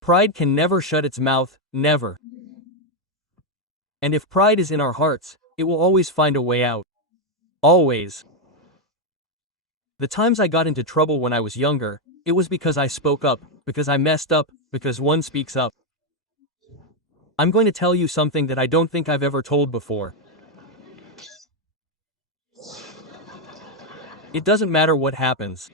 Pride can never shut its mouth, never. And if pride is in our hearts, it will always find a way out. Always. The times I got into trouble when I was younger, it was because I spoke up, because I messed up, because one speaks up. I'm going to tell you something that I don't think I've ever told before. It doesn't matter what happens.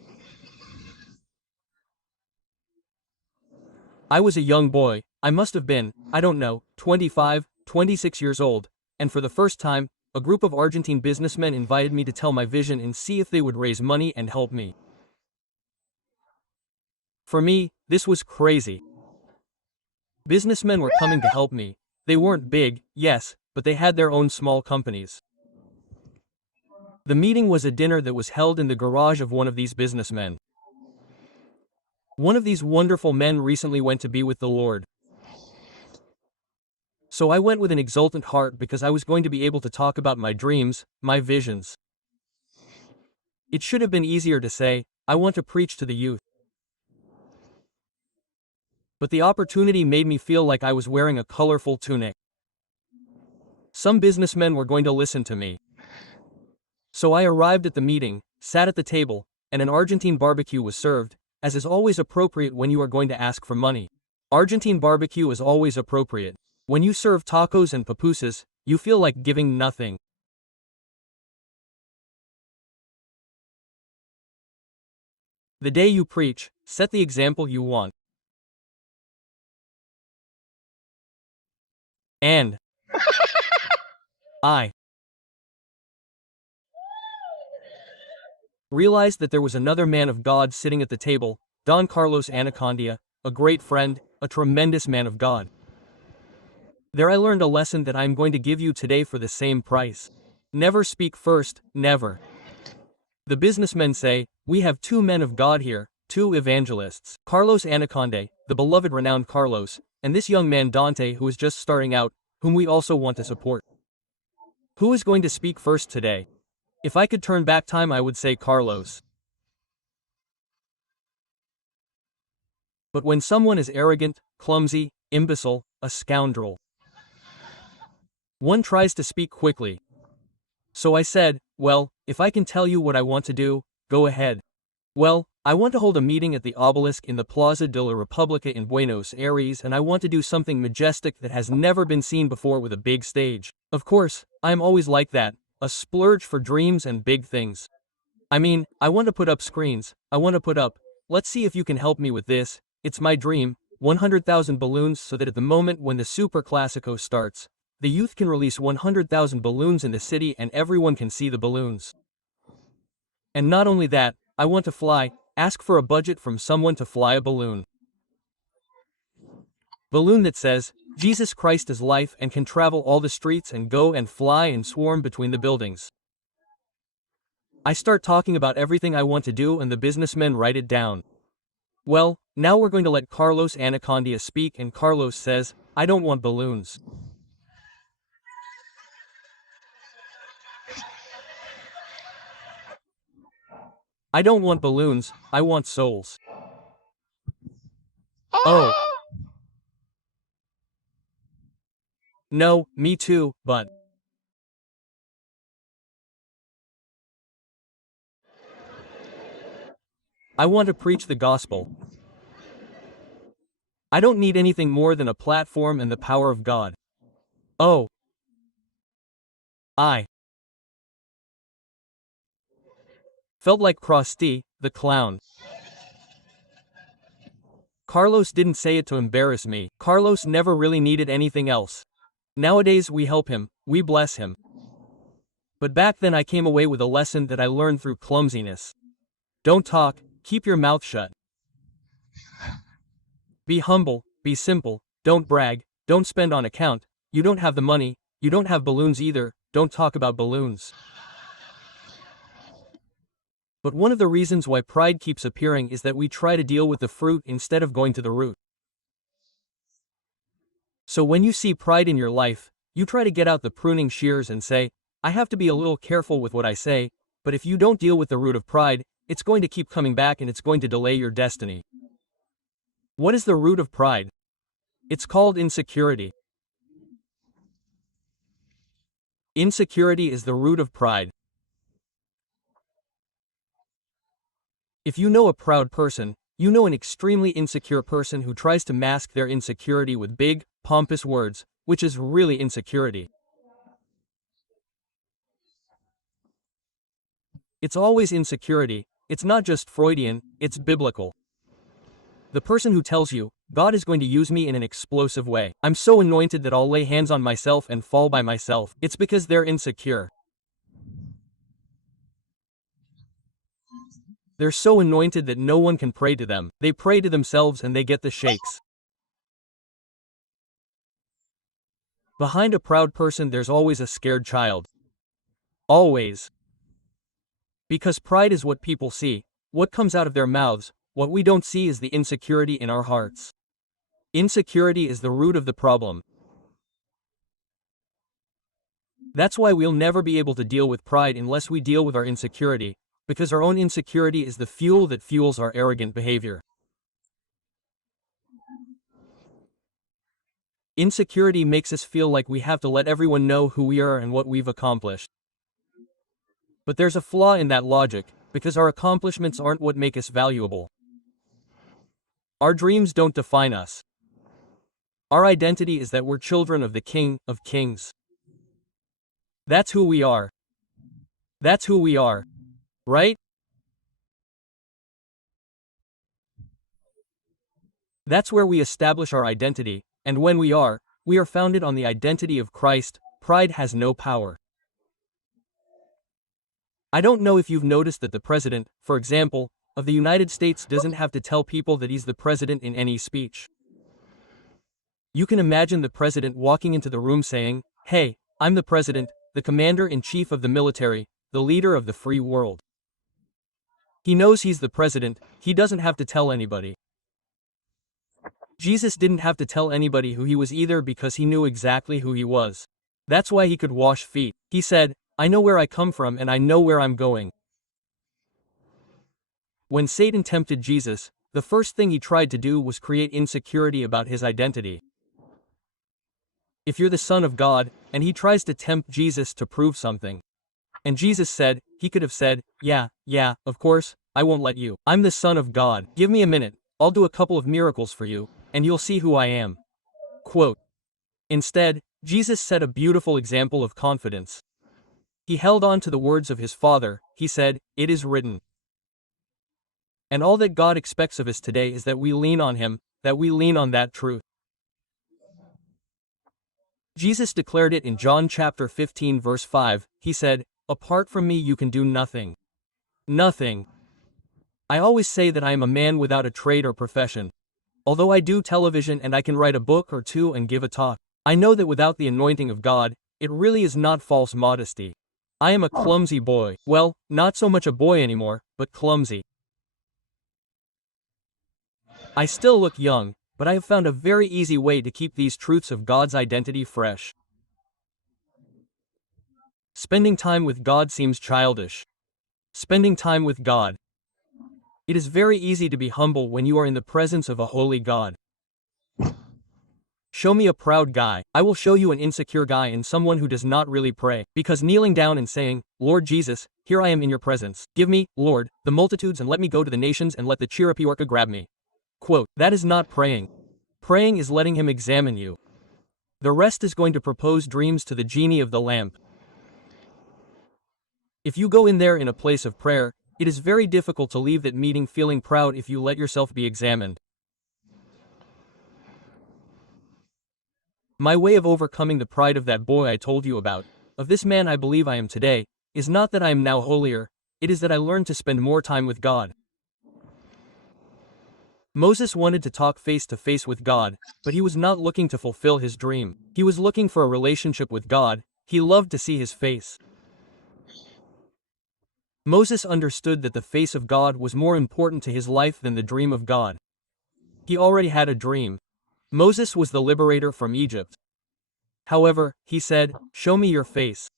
I was a young boy, I must have been, I don't know, 25, 26 years old, and for the first time, a group of Argentine businessmen invited me to tell my vision and see if they would raise money and help me. For me, this was crazy. Businessmen were coming to help me. They weren't big, yes, but they had their own small companies. The meeting was a dinner that was held in the garage of one of these businessmen. One of these wonderful men recently went to be with the Lord. So I went with an exultant heart because I was going to be able to talk about my dreams, my visions. It should have been easier to say, I want to preach to the youth. But the opportunity made me feel like I was wearing a colorful tunic. Some businessmen were going to listen to me. So I arrived at the meeting, sat at the table, and an Argentine barbecue was served, as is always appropriate when you are going to ask for money. Argentine barbecue is always appropriate. When you serve tacos and pupusas, you feel like giving nothing. The day you preach, set the example you want. And I realized that there was another man of God sitting at the table, Don Carlos Anacondia, a great friend, a tremendous man of God. There I learned a lesson that I am going to give you today for the same price. Never speak first, never. The businessmen say, we have two men of God here, two evangelists, Carlos Anacondia, the beloved renowned Carlos, and this young man Dante who is just starting out, whom we also want to support. Who is going to speak first today? If I could turn back time I would say Carlos. But when someone is arrogant, clumsy, imbecile, a scoundrel, one tries to speak quickly. So I said, well, if I can tell you what I want to do, go ahead. Well, I want to hold a meeting at the obelisk in the Plaza de la República in Buenos Aires, and I want to do something majestic that has never been seen before with a big stage. Of course, I am always like that, a splurge for dreams and big things. I mean, I want to put up screens, I want to put up, let's see if you can help me with this, it's my dream, 100,000 balloons so that at the moment when the Super Classico starts, the youth can release 100,000 balloons in the city and everyone can see the balloons. And not only that, I want to fly, ask for a budget from someone to fly a balloon. Balloon that says, Jesus Christ is life and can travel all the streets and go and fly and swarm between the buildings. I start talking about everything I want to do and the businessmen write it down. Well, now we're going to let Carlos Anacondia speak and Carlos says, I don't want balloons. I don't want balloons, I want souls. Oh. No, me too, but I want to preach the gospel. I don't need anything more than a platform and the power of God. Oh. I felt like Krusty, the clown. Carlos didn't say it to embarrass me. Carlos never really needed anything else. Nowadays we help him, we bless him. But back then I came away with a lesson that I learned through clumsiness. Don't talk, keep your mouth shut. Be humble, be simple, don't brag, don't spend on account, you don't have the money, you don't have balloons either, don't talk about balloons. But one of the reasons why pride keeps appearing is that we try to deal with the fruit instead of going to the root. So when you see pride in your life, you try to get out the pruning shears and say, I have to be a little careful with what I say, but if you don't deal with the root of pride, it's going to keep coming back and it's going to delay your destiny. What is the root of pride? It's called insecurity. Insecurity is the root of pride. If you know a proud person, you know an extremely insecure person who tries to mask their insecurity with big, pompous words, which is really insecurity. It's always insecurity. It's not just Freudian, it's biblical. The person who tells you, God is going to use me in an explosive way. I'm so anointed that I'll lay hands on myself and fall by myself. It's because they're insecure. They're so anointed that no one can pray to them. They pray to themselves and they get the shakes. Behind a proud person there's always a scared child. Always. Because pride is what people see, what comes out of their mouths. What we don't see is the insecurity in our hearts. Insecurity is the root of the problem. That's why we'll never be able to deal with pride unless we deal with our insecurity, because our own insecurity is the fuel that fuels our arrogant behavior. Insecurity makes us feel like we have to let everyone know who we are and what we've accomplished. But there's a flaw in that logic, because our accomplishments aren't what make us valuable. Our dreams don't define us. Our identity is that we're children of the King of Kings. That's who we are. That's who we are. Right? That's where we establish our identity, and when we are founded on the identity of Christ. Pride has no power. I don't know if you've noticed that the president, for example, of the United States doesn't have to tell people that he's the president in any speech. You can imagine the president walking into the room saying, "Hey, I'm the president, the commander-in-chief of the military, the leader of the free world." He knows he's the president, he doesn't have to tell anybody. Jesus didn't have to tell anybody who he was either because he knew exactly who he was. That's why he could wash feet. He said, "I know where I come from and I know where I'm going." When Satan tempted Jesus, the first thing he tried to do was create insecurity about his identity. If you're the Son of God, and he tries to tempt Jesus to prove something. And Jesus said, he could have said, yeah, of course, I won't let you. I'm the Son of God. Give me a minute, I'll do a couple of miracles for you, and you'll see who I am. Quote. Instead, Jesus set a beautiful example of confidence. He held on to the words of his Father. He said, "It is written." And all that God expects of us today is that we lean on him, that we lean on that truth. Jesus declared it in John chapter 15 verse 5, he said, "Apart from me you can do nothing." Nothing. I always say that I am a man without a trade or profession. Although I do television and I can write a book or two and give a talk, I know that without the anointing of God, it really is not false modesty. I am a clumsy boy. Well, not so much a boy anymore, but clumsy. I still look young, but I have found a very easy way to keep these truths of God's identity fresh. Spending time with God seems childish. Spending time with God. It is very easy to be humble when you are in the presence of a holy God. Show me a proud guy, I will show you an insecure guy and someone who does not really pray, because kneeling down and saying, "Lord Jesus, here I am in your presence, give me, Lord, the multitudes and let me go to the nations and let the Chiripiorca grab me." Quote, that is not praying. Praying is letting him examine you. The rest is going to propose dreams to the genie of the lamp. If you go in there in a place of prayer, it is very difficult to leave that meeting feeling proud if you let yourself be examined. My way of overcoming the pride of that boy I told you about, of this man I believe I am today, is not that I am now holier, it is that I learned to spend more time with God. Moses wanted to talk face to face with God, but he was not looking to fulfill his dream. He was looking for a relationship with God. He loved to see his face. Moses understood that the face of God was more important to his life than the dream of God. He already had a dream. Moses was the liberator from Egypt. However, he said, "Show me your face."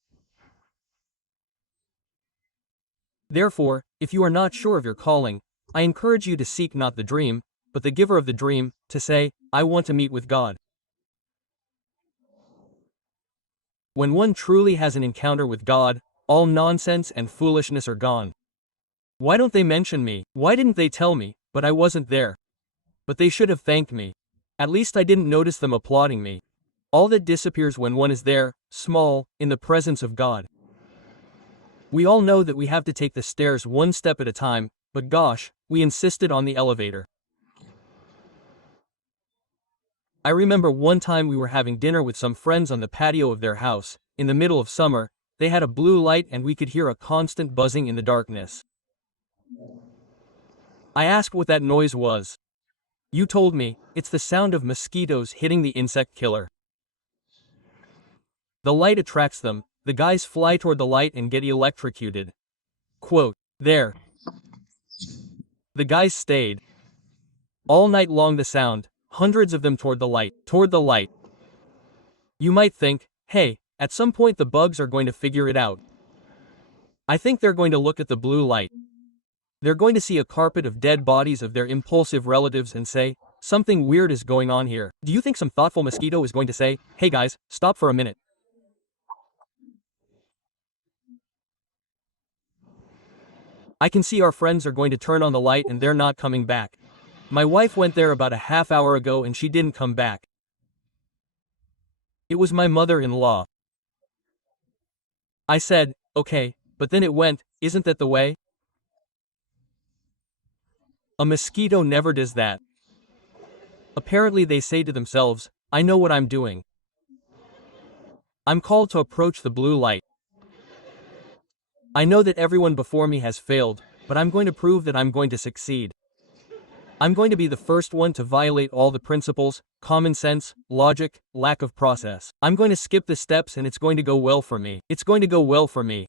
Therefore, if you are not sure of your calling, I encourage you to seek not the dream, but the giver of the dream, to say, I want to meet with God. When one truly has an encounter with God, all nonsense and foolishness are gone. Why don't they mention me? Why didn't they tell me? But I wasn't there. But they should have thanked me. At least I didn't notice them applauding me. All that disappears when one is there, small, in the presence of God. We all know that we have to take the stairs one step at a time, but gosh, we insisted on the elevator. I remember one time we were having dinner with some friends on the patio of their house. In the middle of summer, they had a blue light and we could hear a constant buzzing in the darkness. I asked what that noise was. You told me, it's the sound of mosquitoes hitting the insect killer. The light attracts them, the guys fly toward the light and get electrocuted. Quote, there. The guys stayed. All night long the sound, hundreds of them toward the light, toward the light. You might think, hey, at some point the bugs are going to figure it out. I think they're going to look at the blue light. They're going to see a carpet of dead bodies of their impulsive relatives and say, something weird is going on here. Do you think some thoughtful mosquito is going to say, hey guys, stop for a minute? I can see our friends are going to turn on the light and they're not coming back. My wife went there about a half hour ago and she didn't come back. It was my mother-in-law. I said, okay, but then it went, isn't that the way? A mosquito never does that. Apparently they say to themselves, I know what I'm doing. I'm called to approach the blue light. I know that everyone before me has failed, but I'm going to prove that I'm going to succeed. I'm going to be the first one to violate all the principles, common sense, logic, lack of process. I'm going to skip the steps and it's going to go well for me. It's going to go well for me.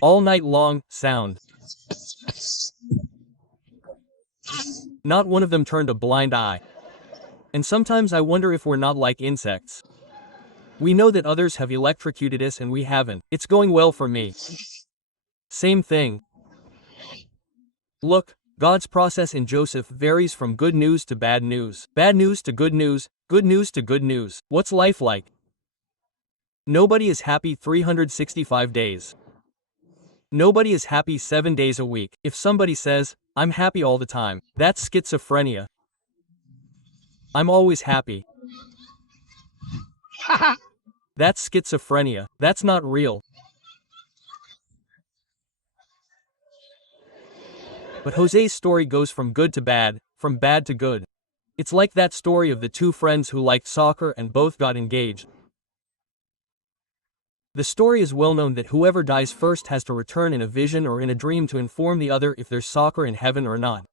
All night long, sound. Not one of them turned a blind eye. And sometimes I wonder if we're not like insects. We know that others have electrocuted us and we haven't. It's going well for me. Same thing. Look, God's process in Joseph varies from good news to bad news to good news to good news. What's life like? Nobody is happy 365 days. Nobody is happy 7 days a week. If somebody says, I'm happy all the time, that's schizophrenia. I'm always happy. That's schizophrenia. That's not real. But Jose's story goes from good to bad, from bad to good. It's like that story of the two friends who liked soccer and both got engaged. The story is well known that whoever dies first has to return in a vision or in a dream to inform the other if there's soccer in heaven or not.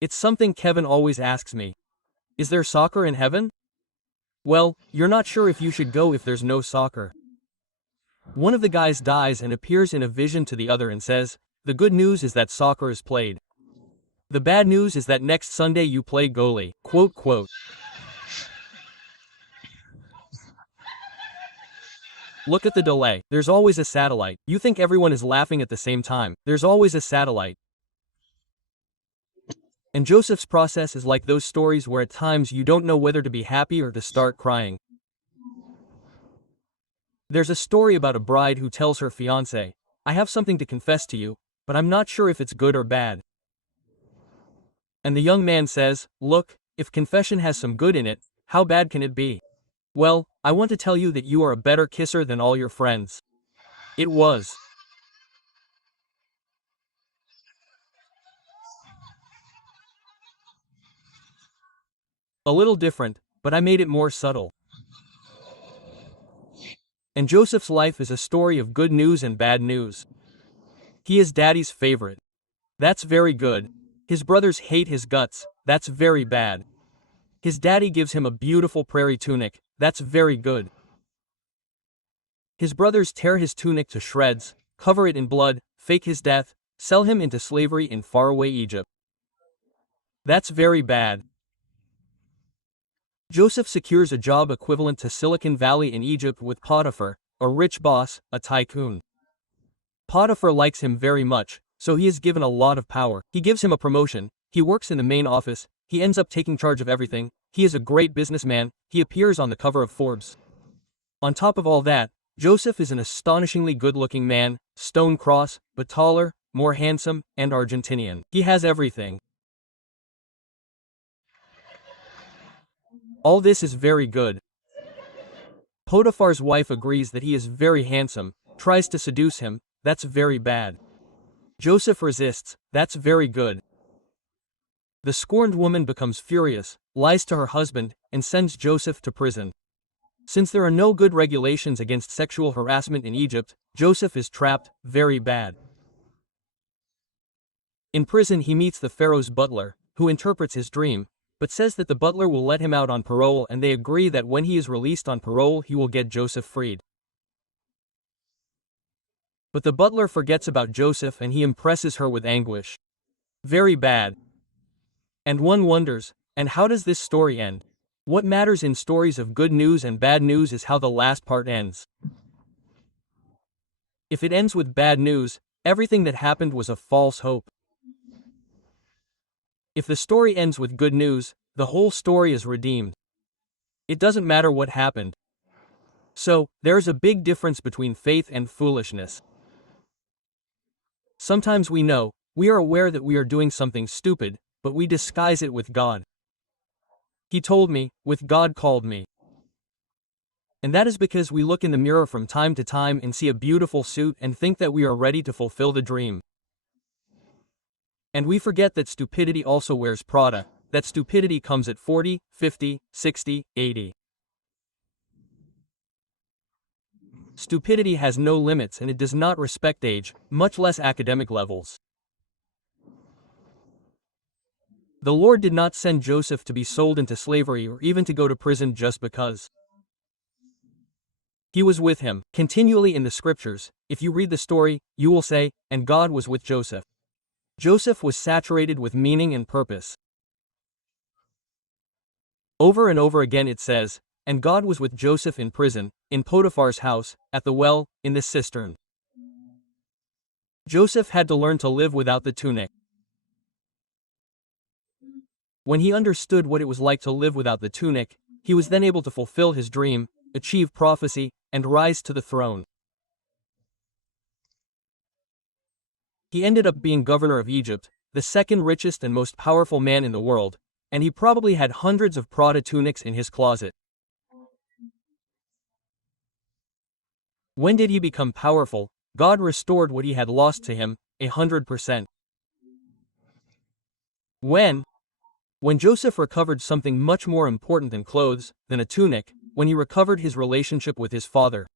It's something Kevin always asks me. Is there soccer in heaven? Well, you're not sure if you should go if there's no soccer. One of the guys dies and appears in a vision to the other and says, the good news is that soccer is played. The bad news is that next Sunday you play goalie. Quote, quote. Look at the delay. There's always a satellite. You think everyone is laughing at the same time. There's always a satellite. And Joseph's process is like those stories where at times you don't know whether to be happy or to start crying. There's a story about a bride who tells her fiancé, I have something to confess to you, but I'm not sure if it's good or bad. And the young man says, look, if confession has some good in it, how bad can it be? Well, I want to tell you that you are a better kisser than all your friends. It was a little different, but I made it more subtle. And Joseph's life is a story of good news and bad news. He is daddy's favorite. That's very good. His brothers hate his guts. That's very bad. His daddy gives him a beautiful prairie tunic. That's very good. His brothers tear his tunic to shreds, cover it in blood, fake his death, sell him into slavery in faraway Egypt. That's very bad. Joseph secures a job equivalent to Silicon Valley in Egypt with Potiphar, a rich boss, a tycoon. Potiphar likes him very much, so he is given a lot of power. He gives him a promotion, he works in the main office, he ends up taking charge of everything, he is a great businessman, he appears on the cover of Forbes. On top of all that, Joseph is an astonishingly good-looking man, stone-cross, but taller, more handsome, and Argentinian. He has everything. All this is very good. Potiphar's wife agrees that he is very handsome, tries to seduce him, that's very bad. Joseph resists, that's very good. The scorned woman becomes furious, lies to her husband, and sends Joseph to prison. Since there are no good regulations against sexual harassment in Egypt, Joseph is trapped, very bad. In prison he meets the Pharaoh's butler, who interprets his dream, but says that the butler will let him out on parole, and they agree that when he is released on parole he will get Joseph freed. But the butler forgets about Joseph and he impresses her with anguish. Very bad. And one wonders, and how does this story end? What matters in stories of good news and bad news is how the last part ends. If it ends with bad news, everything that happened was a false hope. If the story ends with good news, the whole story is redeemed. It doesn't matter what happened. So, there is a big difference between faith and foolishness. Sometimes we know, we are aware that we are doing something stupid, but we disguise it with God. He told me, with God called me. And that is because we look in the mirror from time to time and see a beautiful suit and think that we are ready to fulfill the dream. And we forget that stupidity also wears Prada, that stupidity comes at 40, 50, 60, 80. Stupidity has no limits and it does not respect age, much less academic levels. The Lord did not send Joseph to be sold into slavery or even to go to prison just because. He was with him. Continually in the scriptures, if you read the story, you will say, and God was with Joseph. Joseph was saturated with meaning and purpose. Over and over again it says, and God was with Joseph in prison, in Potiphar's house, at the well, in the cistern. Joseph had to learn to live without the tunic. When he understood what it was like to live without the tunic, he was then able to fulfill his dream, achieve prophecy, and rise to the throne. He ended up being governor of Egypt, the second richest and most powerful man in the world, and he probably had hundreds of Prada tunics in his closet. When did he become powerful? God restored what he had lost to him, 100%. When Joseph recovered something much more important than clothes, than a tunic, when he recovered his relationship with his father.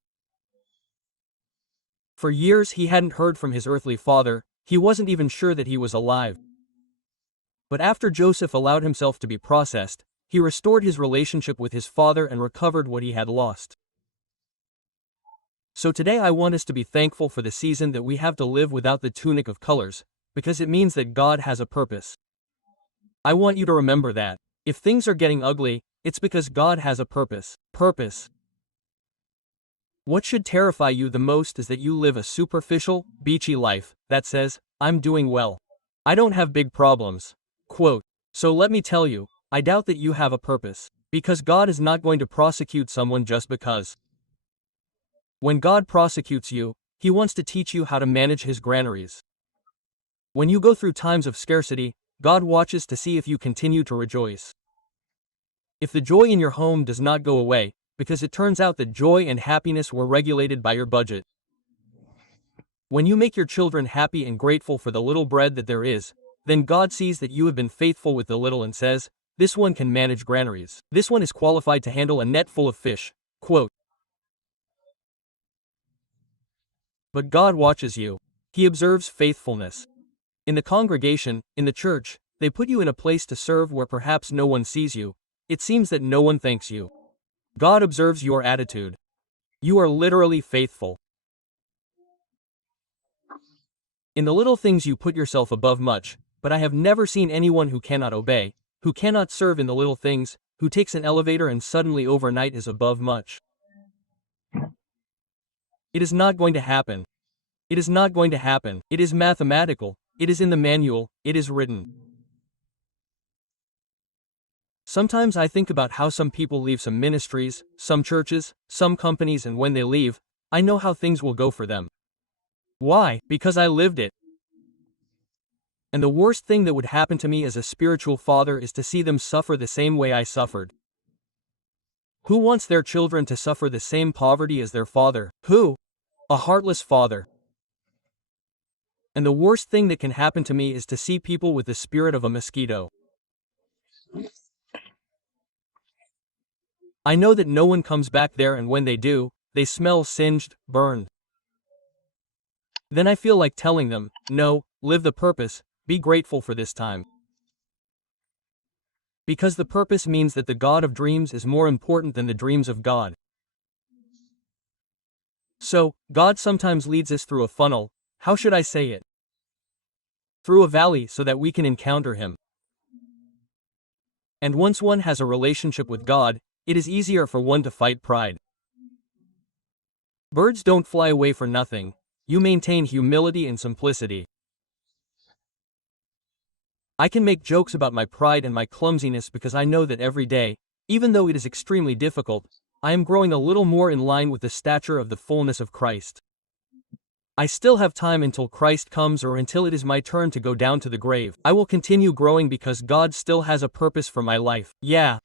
For years he hadn't heard from his earthly father, he wasn't even sure that he was alive. But after Joseph allowed himself to be processed, he restored his relationship with his father and recovered what he had lost. So today I want us to be thankful for the season that we have to live without the tunic of colors, because it means that God has a purpose. I want you to remember that. If things are getting ugly, it's because God has a purpose. Purpose. What should terrify you the most is that you live a superficial, beachy life that says, I'm doing well. I don't have big problems. Quote. So let me tell you, I doubt that you have a purpose. Because God is not going to prosecute someone just because. When God prosecutes you, He wants to teach you how to manage His granaries. When you go through times of scarcity, God watches to see if you continue to rejoice. If the joy in your home does not go away, because it turns out that joy and happiness were regulated by your budget. When you make your children happy and grateful for the little bread that there is, then God sees that you have been faithful with the little and says, this one can manage granaries. This one is qualified to handle a net full of fish. Quote. But God watches you. He observes faithfulness. In the congregation, in the church, they put you in a place to serve where perhaps no one sees you. It seems that no one thanks you. God observes your attitude. You are literally faithful. In the little things you put yourself above much, but I have never seen anyone who cannot obey, who cannot serve in the little things, who takes an elevator and suddenly overnight is above much. It is not going to happen. It is not going to happen. It is mathematical. It is in the manual. It is written. Sometimes I think about how some people leave some ministries, some churches, some companies, and when they leave, I know how things will go for them. Why? Because I lived it. And the worst thing that would happen to me as a spiritual father is to see them suffer the same way I suffered. Who wants their children to suffer the same poverty as their father? Who? A heartless father. And the worst thing that can happen to me is to see people with the spirit of a mosquito. I know that no one comes back there, and when they do, they smell singed, burned. Then I feel like telling them, no, live the purpose, be grateful for this time. Because the purpose means that the God of dreams is more important than the dreams of God. So, God sometimes leads us through a funnel, how should I say it? Through a valley so that we can encounter Him. And once one has a relationship with God, it is easier for one to fight pride. Birds don't fly away for nothing. You maintain humility and simplicity. I can make jokes about my pride and my clumsiness because I know that every day, even though it is extremely difficult, I am growing a little more in line with the stature of the fullness of Christ. I still have time until Christ comes or until it is my turn to go down to the grave. I will continue growing because God still has a purpose for my life. Yeah.